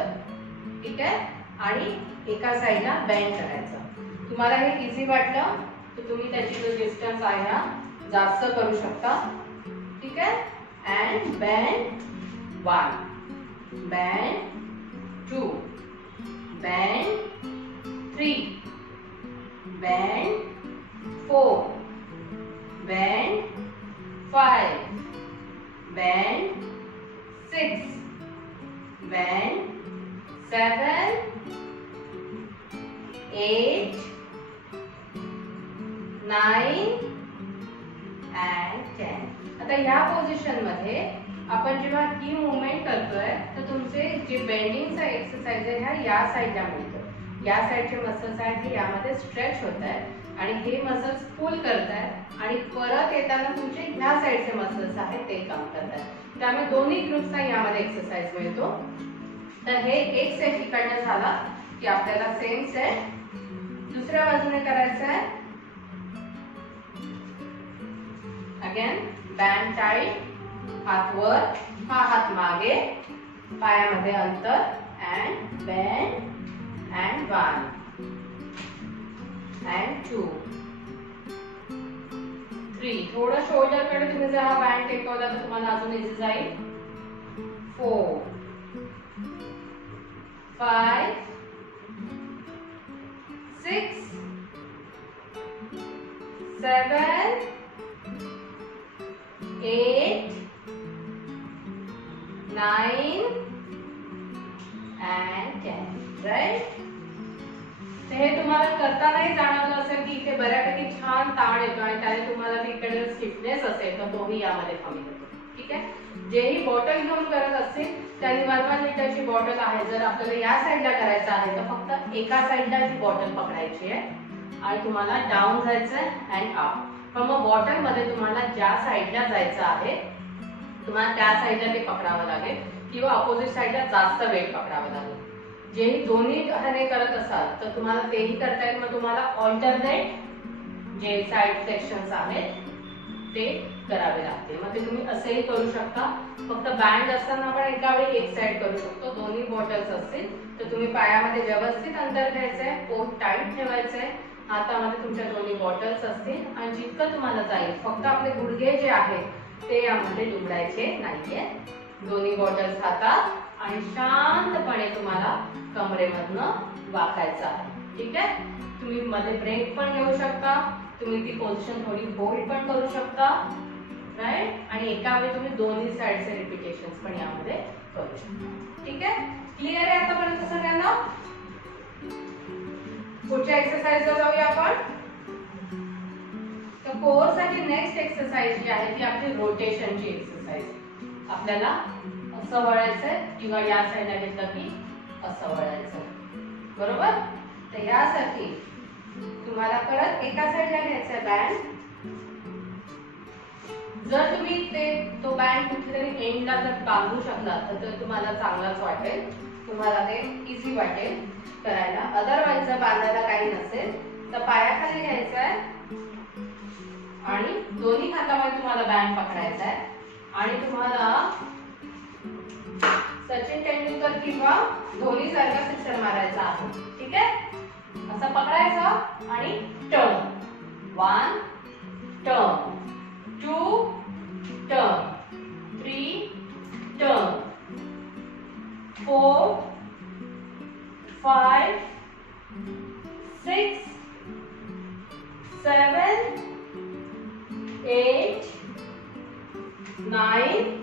ठीक आहे, आणि एका साईडला बेंड करायचा. तुम्हाला हे इझी वाटलं तर तुम्ही त्याची जो डिस्टन्स आहे हा जास्त करू शकता. ठीक आहे, and bend 1, bend 2, bend 3, bend 4, bend 5, bend 6, bend 7, 8, 9 and 10. आता या पोझिशन मध्ये आपण जेव्हा ही मुवमेंट करतोय तर तुमचे जे बेंडिंगचा एक्सरसाइज आहे ह्या या साईडला मिळतो. या साईडचे मसल्स आहेत हे यामध्ये स्ट्रेच होत आहेत आणि हे मसल्स पुल करतायत आणि परत येताना तुमचे ह्या साईडचे मसल्स आहेत ते काम करतात. त्यामुळे दोन्ही ग्रुप्सना यामध्ये एक्सरसाइज मिळतो. तर हे एक सेट इकडनं झाला की आपल्याला सेम सेट दुसऱ्या बाजूने करायचा आहे. अगेन बँड टाईट, हात वर, हा हात मागे, पायामध्ये अंतर अँड बेंड अँड 1 अँड 2 3. थोडं शोल्डर कडे तुम्ही जर हा बँड टेकवला तर तुम्हाला अजून इझी जाईल. 4 5 6 7 8 9 and 10. राईट? हे तुम्हाला करतानाही जाणवलं असेल की इथे बऱ्यापैकी छान ताण येतो आणि त्याने तुम्हाला तिकडे स्टिफनेस असेल तर तोही यामध्ये कमी होतो. ठीक आहे, जेही बॉटल घेऊन करत असतील त्यांनी 1 लिटरची बॉटल आहे, जर आपल्याला या साईडला करायचं आहे तर फक्त एका साईडला ती बॉटल पकडायची आहे आणि तुम्हाला डाऊन जायचं आहे अँड अप. पण मग बॉटल मध्ये तुम्हाला ज्या साईडला जायचं आहे तुम्हाला त्या साईडला ते पकडावं लागेल किंवा अपोजिट साईडला जास्त वेट पकडावं लागेल. जेही दोन्ही हाताने करत असाल तर तुम्हाला तेही करता येईल. मग तुम्हाला ऑल्टरनेट जे साइड सेक्शन्स आहेत ते करावे लागतील. मग ते तुम्ही असेही करू शकता. फक्त बँड असताना आपण एका वेळी एक साइड करू शकतो. दोन्ही बॉटल्स असतील तर तुम्ही पायामध्ये व्यवस्थित अंतर घ्यायचंय, पोट टाईट ठेवायचंय, हातामध्ये तुमच्या दोन्ही बॉटल्स असतील आणि जितकं तुम्हाला जाईल फक्त आपले गुडघे जे आहेत ते यामध्ये दुमडायचे नाहीये. दोन्ही बॉटल्स हातात आणि शांतपणे तुम्हाला कमरेमधनं वाकायचं आहे. ठीक आहे, तुम्ही मध्ये ब्रेक पण घेऊ शकता, तुम्ही ती पोझिशन थोडी होल्ड पण करू शकता. राईट, आणि एका वेळी तुम्ही दोन्ही साइडचे रिपिटेशन्स पण यामध्ये करू शकता. ठीक आहे, क्लिअर आहे आतापर्यंत सगळ्यांना? पुढच्या एक्सरसाइजला जाऊया आपण. तर कोर साठी नेक्स्ट एक्सरसाइज जी आहे ती आपली रोटेशनची एक्सरसाइज. आपल्याला असं वळायचंय किंवा या साईडला घेतलं की असं वळायचं, बरोबर. तर यासाठी तुम्हाला परत एका साईडला घ्यायचा बँड. जर तुम्ही तो बँड कुठेतरी एंडला जर बांधू शकला तर तुम्हाला चांगलाच वाटेल, तुम्हाला ते इझी वाटेल करायला. अदरवाईज जर बांधायला काही नसेल तर पायाखाली घ्यायचं आहे आणि दोन्ही हातामध्ये तुम्हाला बँड पकडायचा आहे आणि तुम्हाला सचिन तेंडुलकर किंवा धोनी सारखा सिक्सर मारायचा आहे. ठीक आहे, असं पकडायचं आणि turn. 1 turn, 2 turn, 3 turn, 4 5 6 7 8 9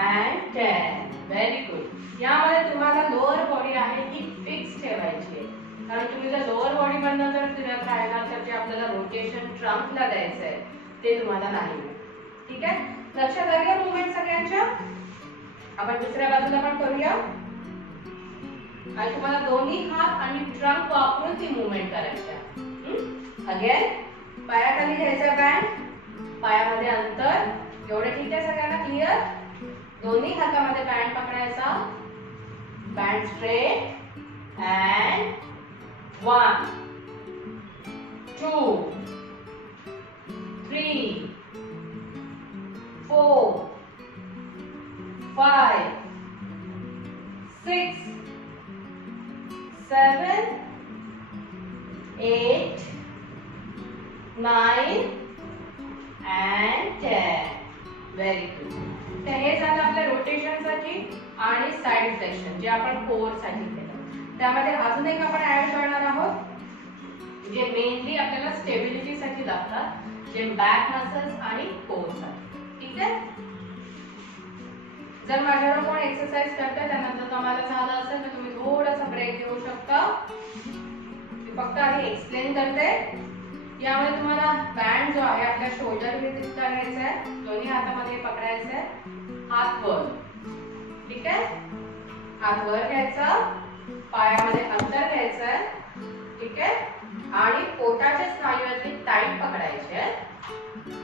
and 10. Very good. यामध्ये तुम्हाला लोअर बॉडी आहे ही फिक्स ठेवायची आहे, कारण तुम्ही जर लोअर बॉडी मधनं जर फिरत राहिला तर जे आपल्याला रोटेशन ट्रंकला द्यायचं आहे ते तुम्हाला नाही मिळेल. ठीक आहे, लक्षात आली आहे मुवमेंट सगळ्यांच्या. आपण दुसऱ्या बाजूला पण करूया आणि तुम्हाला दोन्ही हात आणि ट्रंक वापरून ती मुवमेंट करायची आहे. अगेन पायाखाली घ्यायचा बँड, पायामध्ये अंतर एवढे. ठीक आहे, सगळ्यांना क्लिअर. दोन्ही हातामध्ये बँड पकडायचा, band straight and 1 2 3 4 5 6 7 8 9 and 10. Very good. तर हे झालं आपल्या रोटेशनसाठी आणि साइड फ्लेक्शन जे आपण कोर साठी केलं. त्यामध्ये अजून एक आपण ऍड करणार आहोत जे मेनली आपल्याला स्टेबिलिटी साठी लागतात, जे बॅक मसल्स आणि कोर साठी. ठीक आहे, जर माझ्यावर कोण एक्सरसाइज करताय त्यानंतर तुम्हाला झालं असेल तर तुम्ही थोडासा ब्रेक घेऊ शकता. मी फक्त आधी एक्सप्लेन करते. यामध्ये तुम्हाला बँड जो आहे आपल्या शोल्डर विथ करायचा आहे, दोन्ही हातामध्ये पकडायचा आहे, हात वर. ठीक आहे, हात वर घ्यायचा, पायामध्ये अंतर घ्यायचं आहे. ठीक आहे, आणि पोटाचे स्नायू टाईट पकडायचे आहेत,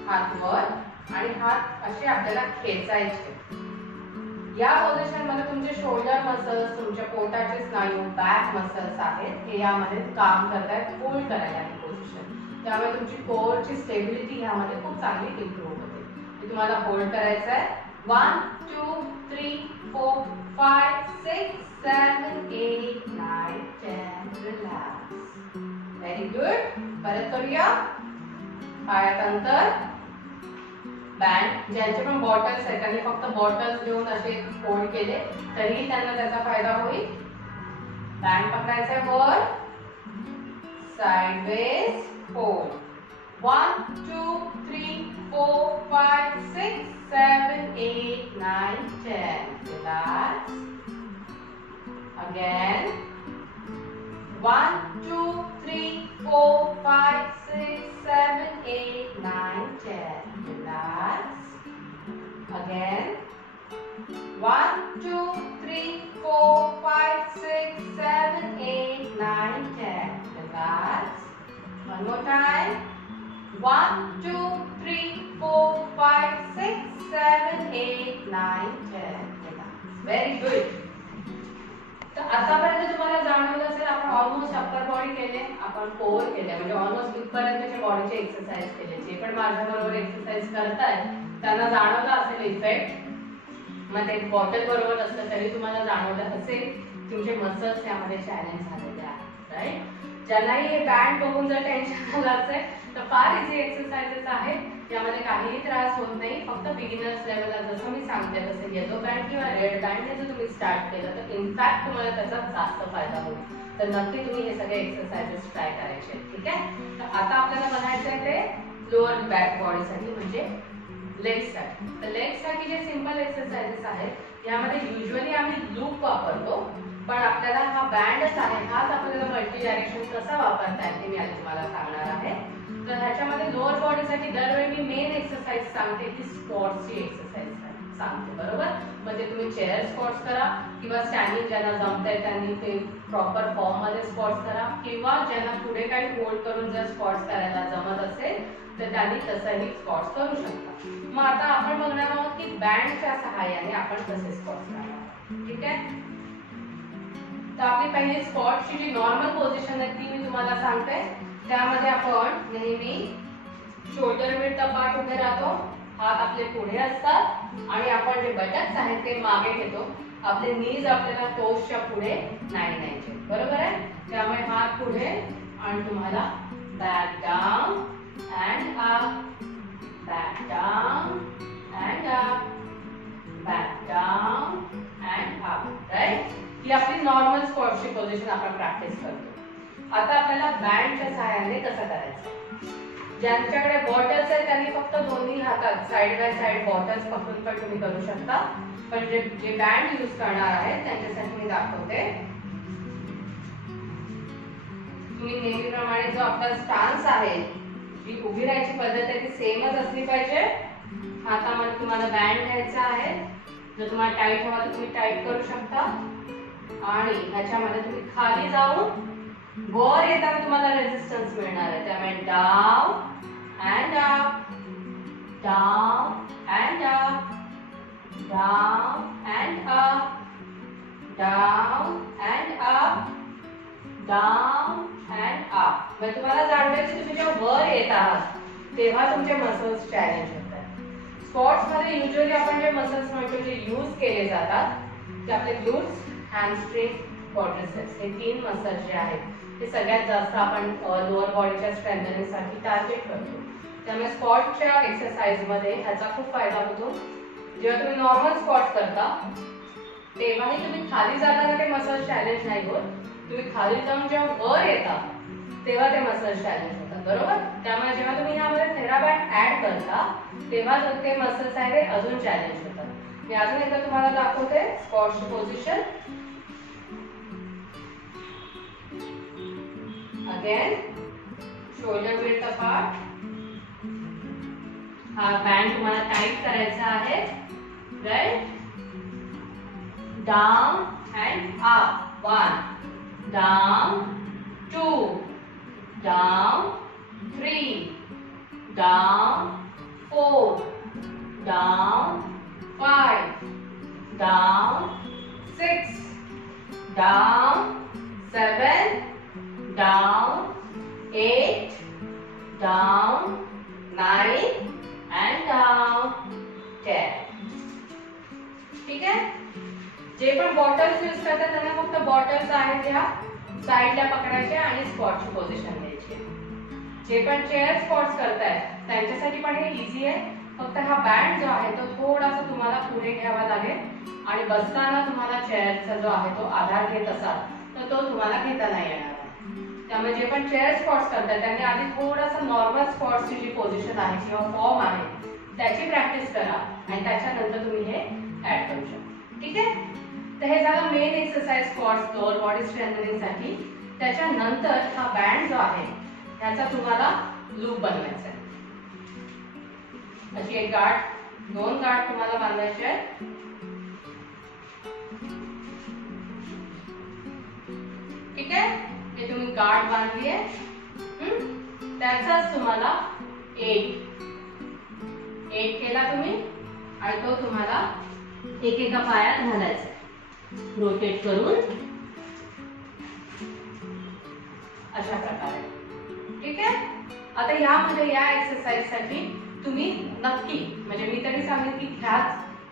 हात वर आणि हात असे आपल्याला खेचायचे. या पोझिशन मध्ये तुमचे शोल्डर मसल्स, तुमच्या पोटाचे स्नायू, बॅक मसल्स आहेत हे यामध्ये काम करतात, होल्ड करायला ही पोझिशन. त्यामुळे तुमची कोरची स्टेबिलिटी यामध्ये खूप चांगली इम्प्रूव्ह होते. तुम्हाला होल्ड करायचं आहे. 1 2 3 4 5 6 7 8 9 10. रिलॅक्स. Very good. परत करूया. पायात अंतर, बँड. ज्यांचे पण बॉटल्स आहेत त्यांनी फक्त बॉटल्स घेऊन असे होल्ड केले तरी त्यांना त्याचा फायदा होईल. बँड पकडायचा आहे वर, sideways hold. 1 2 3 4 5 6 7 8 9 10. Relax. Again. 1 2 3 4 5 6 7 8 9 10. Relax. Again. 1 2 3 4 5 6 7 8 9 10. Relax. One more time. 1 2 3 4 5 6 7 8 9 10. Very good. तर आतापर्यंत तुम्हाला जाणवलं असेल आपण ऑलमोस्ट अप्पर बॉडी केले, आपण कोर केले, म्हणजे ऑलमोस्ट इथपर्यंतच्या बॉडीचे एक्सरसाइज केले. जे पण माझ्या बरोबर एक्सरसाइज करतायत त्यांना जाणवलं असेल इफेक्ट. मग ते बॉटल बरोबर असलं तरी तुम्हाला जाणवलं असेल तुमचे मसल्स यामध्ये चॅलेंज झालेले आहेत. राईट. ज्यांनाही हे बँड बघून जर टेन्शन आलं असेल तर फार इझी एक्सरसाइजेस आहेत, यामध्ये काहीही त्रास होत नाही. फक्त बिगिनर्स लेवलला जसं मी सांगते तसं येलो बँड किंवा रेड बँडने जर तुम्ही स्टार्ट केलं तर इनफॅक्ट तुम्हाला त्याचा जास्त फायदा होईल. तर नक्की तुम्ही हे सगळे एक्सरसाइजेस ट्राय करायचे. ठीक आहे, तर आता आपल्याला बनायचं आहे ते लोअर बॅक बॉडीसाठी म्हणजे लेग्ससाठी. तर लेग्ससाठी जे सिंपल एक्सरसाइजेस आहेत यामध्ये युजली आम्ही लूप वापरतो, पण आपल्याला हा बँडच आहे, हाच आपल्याला मल्टी डायरेक्शन कसा वापरता येते मी आज तुम्हाला सांगणार आहे. तर ह्याच्यामध्ये लोअर बॉडीसाठी दरवेळी मी मेन एक्सरसाइज सांगते ती स्क्वॉट्सची एक्सरसाइज सांगते, बरोबर. म्हणजे तुम्ही तुम्ही चेअर स्क्वॉट्स करा किंवा स्टँडिंग ज्यांना जमतंय त्यांनी ते प्रॉपर फॉर्म मध्ये स्क्वॉट्स करा, किंवा ज्यांना पुढे काही होल्ड करून जर स्क्वॉट्स करायला जमत असेल तर त्यांनी तसंही स्क्वॉट्स करू शकता. मग आता आपण बघणार आहोत की बँडच्या सहाय्याने आपण कसे स्क्वॉट्स करणार आहोत. ठीक आहे. तर आपली पहिली स्क्वॉटची जी नॉर्मल पोझिशन आहे ती मी तुम्हाला सांगते. त्यामध्ये आपण नेहमी शोल्डर विड्थ अपार्ट उभे राहतो, हात आपले पुढे असतात आणि आपण जे बटन्स आहेत ते मागे घेतो. आपले नीज आपल्याला टोजच्या पुढे नाही न्यायचे, बरोबर आहे. त्यामुळे हात पुढे आणि तुम्हाला back down and up, back down and up, back down and up, right. ही आपली नॉर्मल स्क्वॉटची पोझिशन आपण प्रॅक्टिस करतो. आता आपल्याला बँडच्या सहाय्याने कसं करायचं. ज्यांच्याकडे बॉटल्स आहेत त्यांनी फक्त दोन्ही हातात साइड बाय साइड बॉटल्स पकडून पण तुम्ही करू शकता, पण जे बँड यूज करणार आहेत त्यांच्यासाठी मी दाखवते. तुम्ही नेहमीप्रमाणे जो आपला स्टान्स आहे, जी उभी राहायची पद्धत आहे ती सेमच असली पाहिजे. हातामध्ये तुम्हाला बँड घ्यायचा आहे. जर तुम्हाला टाईट हवा तर तुम्ही टाईट करू शकता आणि ह्याच्यामध्ये तुम्ही खाली जाऊन वर येताना तुम्हाला रेजिस्टन्स मिळणार आहे. त्यामुळे down and up, down and up, down and up, down and up, down and up. म्हणजे तुम्हाला जाणवेल की तुम्ही जेव्हा वर येत आहात तेव्हा तुमचे मसल्स चॅलेंज होतात. स्क्वॉट्स मध्ये युजली आपण जे मसल्स म्हणतो जे यूज केले जातात ते आपले ग्लूट्स, हॅमस्ट्रिंग, क्वाड्रिसेप्स, हे 3 मसल्स जे आहेत ते सगळ्यात जास्त आपण लोअर बॉडीच्या स्ट्रेंथनिंग साठी टार्गेट करतो. त्यामुळे स्क्वॉटच्या एक्सरसाइज मध्ये ह्याचा खूप फायदा होतो. जेव्हा तुम्ही नॉर्मल स्क्वॉट करता तेव्हाही तुम्ही खाली जाताना ते मसल चॅलेंज नाही होत. तुम्ही खाली जाऊन जेव्हा वर येता तेव्हा ते मसल चॅलेंज होतात, बरोबर. त्यामुळे जेव्हा तुम्ही ह्यामध्ये थेराबँड ऍड करता तेव्हा ते मसल्स आहे ते अजून चॅलेंज होतात. मी अजून एकदा तुम्हाला दाखवते स्क्वॉटची position. Again, shoulder width apart. हा बँड तुम्हाला टाईट करायचा आहे, right. Down and up, 1, down 2, down 3, down 4, down 5, down 6, down 7, down 8, down 9 and down 10. ठीक आहे. जे पण बॉटल्स यूज करतात त्यांना फक्त बॉटल्स आहेत ह्या साईडला पकडायच्या आणि स्क्वॉटची पोझिशन द्यायची. जे पण चेअर स्क्वॉट्स करतायत त्यांच्यासाठी पण हे इझी आहे. फक्त हा बँड जो आहे तो थोडासा तुम्हाला पुढे घ्यावा लागेल आणि बसताना तुम्हाला चेअरचा जो आहे तो आधार घेत असाल तर तो तुम्हाला घेता नाही येणार. त्यामुळे जे पण चेअर स्क्वॉट्स करतात त्यांनी आधी थोडासा नॉर्मल स्क्वॉट्सची जी पोझिशन आहे किंवा फॉर्म आहे त्याची प्रॅक्टिस करा आणि त्याच्यानंतर तुम्ही हे ऍड करू शकता. ठीक आहे. तर हे झालं main exercise squats lower body strengthening साठी. त्याच्यानंतर हा बँड जो आहे त्याचा तुम्हाला लूप बनवायचा आहे. अशी एक गाठ, 2 गाठ तुम्हाला बांधायची आहे. ठीक आहे. हे तुम्ही गाठ बांधली आहे. त्याचाच तुम्हाला एक केला तुम्ही आणि तो तुम्हाला एकेका पायात घालायचा रोटेट करून अशा प्रकारे. ठीक आहे. आता यामध्ये या एक्सरसाइज साठी तुम्ही नक्की म्हणजे मी तरी सांगेन की घ्याच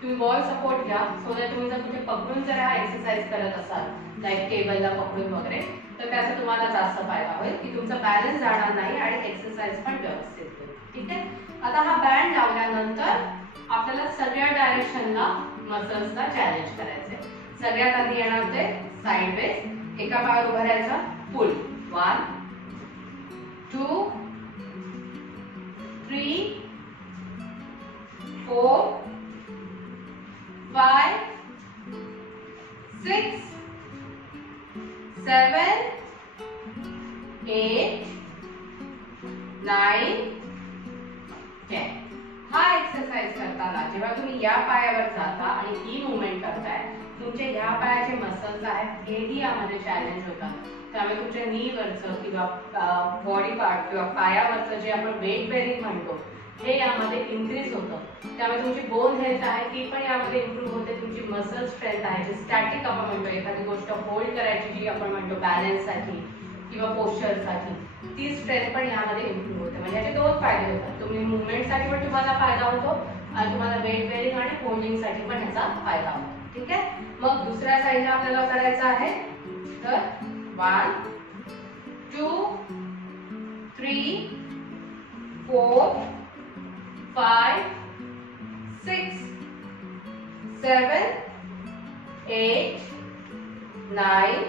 तुम्ही वॉल सपोर्ट घ्या. सो दॅट तुम्ही जर कुठे पकडून जर हा एक्सरसाइज करत असाल लाईक टेबलला पकडून वगैरे तर त्याचा तुम्हाला जास्त फायदा होईल की तुमचा बॅलन्स जाणार नाही आणि एक्सरसाइज पण व्यवस्थित होईल. ठीक आहे. आता हा बँड लावल्यानंतर आपल्याला सगळ्या डायरेक्शनला मसल्सला चॅलेंज करायचे. सगळ्यात आधी येणार ते साइड वेज. एका पायावर उभं राहायचं, पुल 1 2 3 4 5 6 7 8 9 10. हा एक्सरसाइज करताना जे जेव्हा तुम्ही या पायावर जाता आणि ही मुवमेंट करताय, तुमचे ह्या पायाचे मसल्स आहेत हेही यामध्ये चॅलेंज होतात. त्यामुळे तुमच्या नीवरचं किंवा बॉडी पार्ट किंवा पायावरचं जे आपण वेट बेअरिंग म्हणतो हे यामध्ये इन्क्रीज होतं. त्यामुळे तुमची बोन हेल्थ आहे ती पण यामध्ये इम्प्रूव्ह होते. तुमची मसल स्ट्रेंथ आहे जी स्टॅटिक आपण म्हणतो, एखादी गोष्ट होल्ड करायची जी आपण म्हणतो बॅलन्ससाठी किंवा पोश्चरसाठी, ती स्ट्रेंथ पण यामध्ये इम्प्रूव्ह होते. म्हणजे याचे दोन फायदे होतात. तुम्ही मुवमेंटसाठी पण तुम्हाला फायदा होतो आणि तुम्हाला वेट बेअरिंग आणि होल्डिंगसाठी पण याचा फायदा होतो. ठीक आहे. मग दुसऱ्या साईडला आपल्याला करायचं आहे तर 1 2 3 4 5 6 7 8 9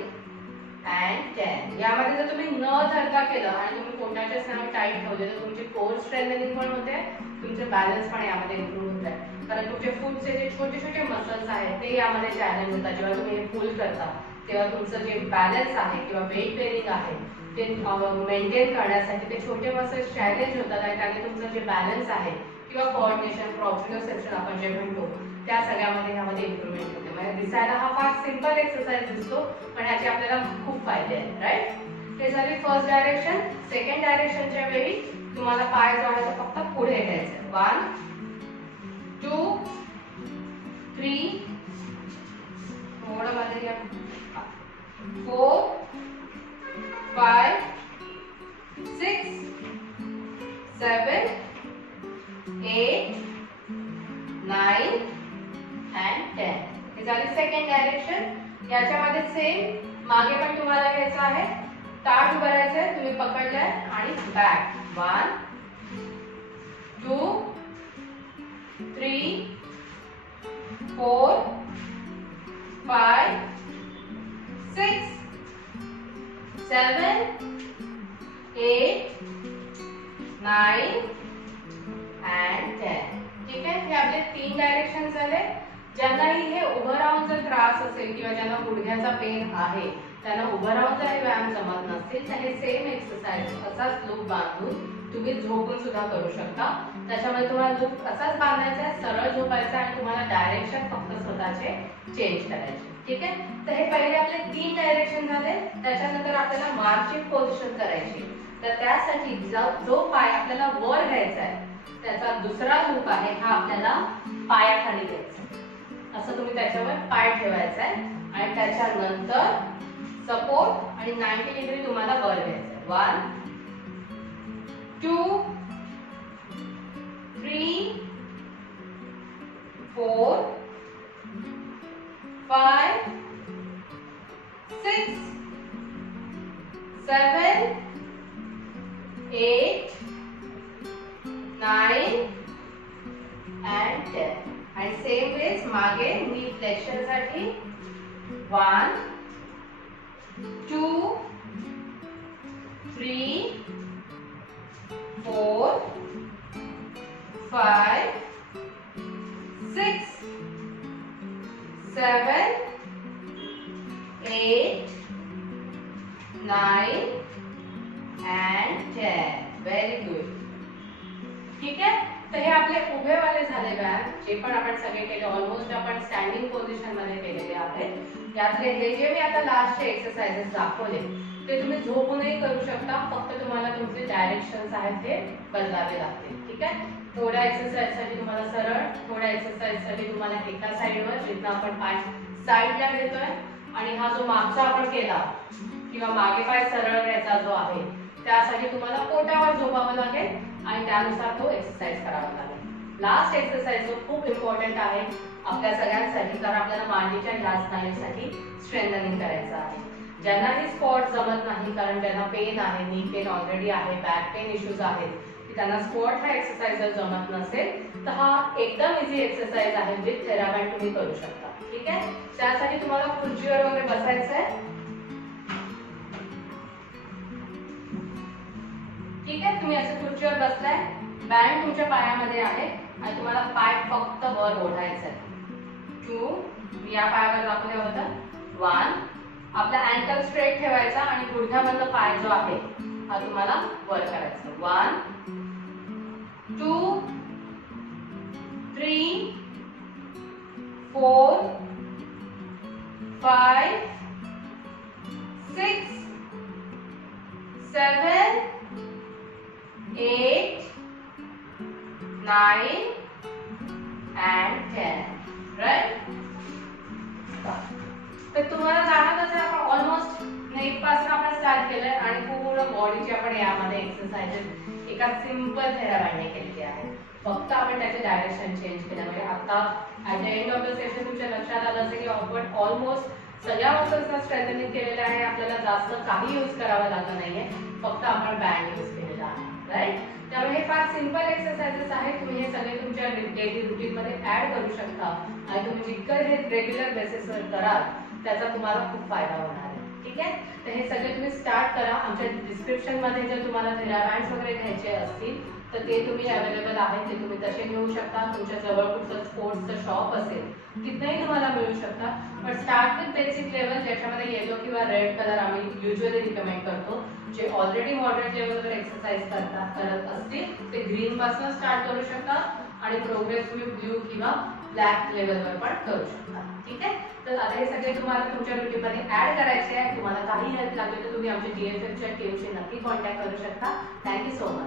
and 10. यामध्ये जर तुम्ही न धरता केलं आणि तुम्ही पोटाचे स्नायू टाईट ठेवले तर तुमची कोर स्ट्रेंथनिंग पण होते, तुमचे बॅलन्स पण यामध्ये इम्प्रूव्ह होत आहे. कारण तुमचे फूटचे जे छोटे छोटे मसल्स आहेत ते यामध्ये चॅलेंज होतात. जेव्हा तुम्ही हे पुल करता तेव्हा तुमचं जे बॅलन्स आहे किंवा वेट बेअरिंग आहे ते मेंटेन करण्यासाठी ते छोटे मसल्स चॅलेंज होतात आणि त्याने तुमचं जे बॅलन्स आहे किंवा कोऑर्डिनेशन प्रॉप्रिओसेप्शन आपण जे म्हणतो त्या सगळ्यामध्ये ह्यामध्ये इम्प्रूव्हमेंट होते. म्हणजे दिसायला हा फार सिंपल एक्सरसाइज दिसतो पण ह्याचे आपल्याला खूप फायदे आहेत. राईट. हे झाली फर्स्ट डायरेक्शन. सेकंड डायरेक्शनच्या वेळी तुम्हाला पाय जो आहे तो फक्त पुढे घ्यायचा. 1 2 3 थोडं मध्ये घ्या 4 5 6 7 8 9 and 10. हे झाली सेकंड डायरेक्शन. याच्यामध्ये सेम मागे पण तुम्हाला घ्यायचं आहे, ताठ उभं राहायचंय, तुम्ही पकडलंय आणि बॅक 1 2 3 4 5 6 7 8 9 and 10. ठीक आहे. हे आपले 3 डायरेक्शन झाले. ज्यांनाही हे उभं राहून जर त्रास असेल किंवा ज्यांना गुडघ्याचा पेन आहे त्यांना उभं राहून जर हे व्यायाम जमत नसतील तर हे सेम एक्सरसाइज असाच लूप बांधून तुम्ही झोपून सुद्धा करू शकता. त्याच्यामध्ये तुम्हाला लूप असाच बांधायचा आहे, सरळ झोपायचा आणि तुम्हाला डायरेक्शन फक्त स्वतःचे चेंज करायचे. ठीक आहे. तर हे पहिले आपले 3 डायरेक्शन झाले. त्याच्यानंतर आपल्याला मार्चिंग पोझिशन करायची. तर त्यासाठी जो पाय आपल्याला वर घ्यायचा आहे त्याचा दुसरा लूप आहे हा आपल्याला पायाखाली घ्यायचा. असं तुम्ही त्याच्यावर पाय ठेवायचा आहे आणि त्याच्यानंतर सपोर्ट आणि 90 डिग्री तुम्हाला वर घ्यायचं आहे. 1 2 3 4 5 6 7 8 9 and 10. आणि सेम वेज मागे नी फ्लेक्शन साठी 1 2 3 4 5 6 7 8 9 and 10. Very good. ठीक आहे. तर हे आपले उभे वाले झाले व्यायाम, जे पण आपण सगळे केले ऑलमोस्ट आपण स्टँडिंग पोझिशन मध्ये केलेले आहेत. यातले हे जे मी आता लास्टचे एक्सरसाइजेस दाखवले ते तुम्ही झोपूनही करू शकता, फक्त तुम्हाला तुमचे डायरेक्शन्स आहेत ते बदलावे लागतील. ठीक आहे. थोड्या एक्सरसाइज साठी तुम्हाला सरळ, थोड्या एक्सरसाइज साठी तुम्हाला एका साइडवर जिथं आपण पाय साइडला घेतोय आणि हा जो मागचा आपण केला किंवा मागे पाय सरळ घ्यायचा जो आहे त्यासाठी तुम्हाला पोटावर झोपावं लागेल आणि त्यानुसार तो एक्सरसाइज करावा लागेल. लास्ट एक्सरसाइज जो खूप इम्पॉर्टंट आहे आपल्या सगळ्यांसाठी, कारण आपल्याला मांडीच्या ह्या स्नायूसाठी स्ट्रेंथनिंग करायचं आहे. ज्यांना ही स्क्वॉट जमत नाही, कारण ज्यांना पेन आहे, नी पेन ऑलरेडी आहे, बॅक पेन इश्यूज आहेत, की त्यांना स्क्वॉट हा एक्सरसाइज जर जमत नसेल तर हा एकदम इझी एक्सरसाइज आहे, विथ थेराबँड तुम्ही करू शकता. ठीक आहे. त्यासाठी तुम्हाला खुर्चीवर वगैरे बसायचं आहे. ठीक आहे. तुम्ही असं खुर्चीवर बसलाय, बँड तुमच्या पायामध्ये आहे आणि तुम्हाला पाय फक्त वर ओढायचा आहे. 2 मी या पायावर दाखवलं होतं. 1 आपला अँकल स्ट्रेट ठेवायचा आणि गुडघ्यामधला पाय जो आहे हा तुम्हाला वर करायचा. 1 2 3 4 5 6 7 8 9 and 10. राईट. तर तुम्हाला जाणवतच आहे आपण ऑलमोस्ट नेक पासून आपण स्टार्ट केलंय आणि पूर्ण बॉडीची आपण यामध्ये एक्सरसाइजेस एका सिंपल थेरापीने केलेली आहे. फक्त आपण त्याचे डायरेक्शन चेंज केलं. म्हणजे आता at the end of the session तुमच्या लक्षात आलं असेल की आपण ऑलमोस्ट सगळ्या मसल्सना स्ट्रेंथनिंग केलेलं आहे. आपल्याला जास्त काही यूज करावं लागत नाहीये. फक्त आपण बँड यूज केलेला आहे. राईट. त्यामुळे हे फार सिंपल एक्सरसाइजेस आहेत. तुम्ही हे सगळे तुमच्या डेली रुटीन मध्ये ऍड करू शकता आणि तुम्ही जितकं हे रेग्युलर बेसिसवर कराल त्याचा तुम्हाला खूप फायदा होणार आहे. ठीक आहे. तर हे सगळे तुम्ही स्टार्ट करा. आमच्या डिस्क्रिप्शन मध्ये जर तुम्हाला थेराबँड्स वगैरे घ्यायचे असतील तर ते तुम्ही अवेलेबल आहेत. ते तुम्ही तसे घेऊ शकता. तुमच्या जवळ कुठलं स्पोर्ट्सचं शॉप असेल तिथेही तुम्हाला मिळू शकता. पण स्टार्ट विथ बेसिक लेवल ज्याच्यामध्ये येलो किंवा रेड कलर आम्ही युजली रिकमेंड करतो. जे ऑलरेडी मॉडरेट लेवलवर एक्सरसाइज करत असतील ते ग्रीन पासून स्टार्ट करू शकता आणि प्रोग्रेस तुम्ही ब्ल्यू किंवा ब्लॅक लेवलवर पण करू शकता. ठीक आहे. तर आता हे सगळे तुम्हाला तुमच्या रुटीनमध्ये ऍड करायचे आहे. तुम्हाला काही हेल्प लागली तर तुम्ही आमच्या DFFच्या टीमशी नक्की कॉन्टॅक्ट करू शकता. Thank you so much.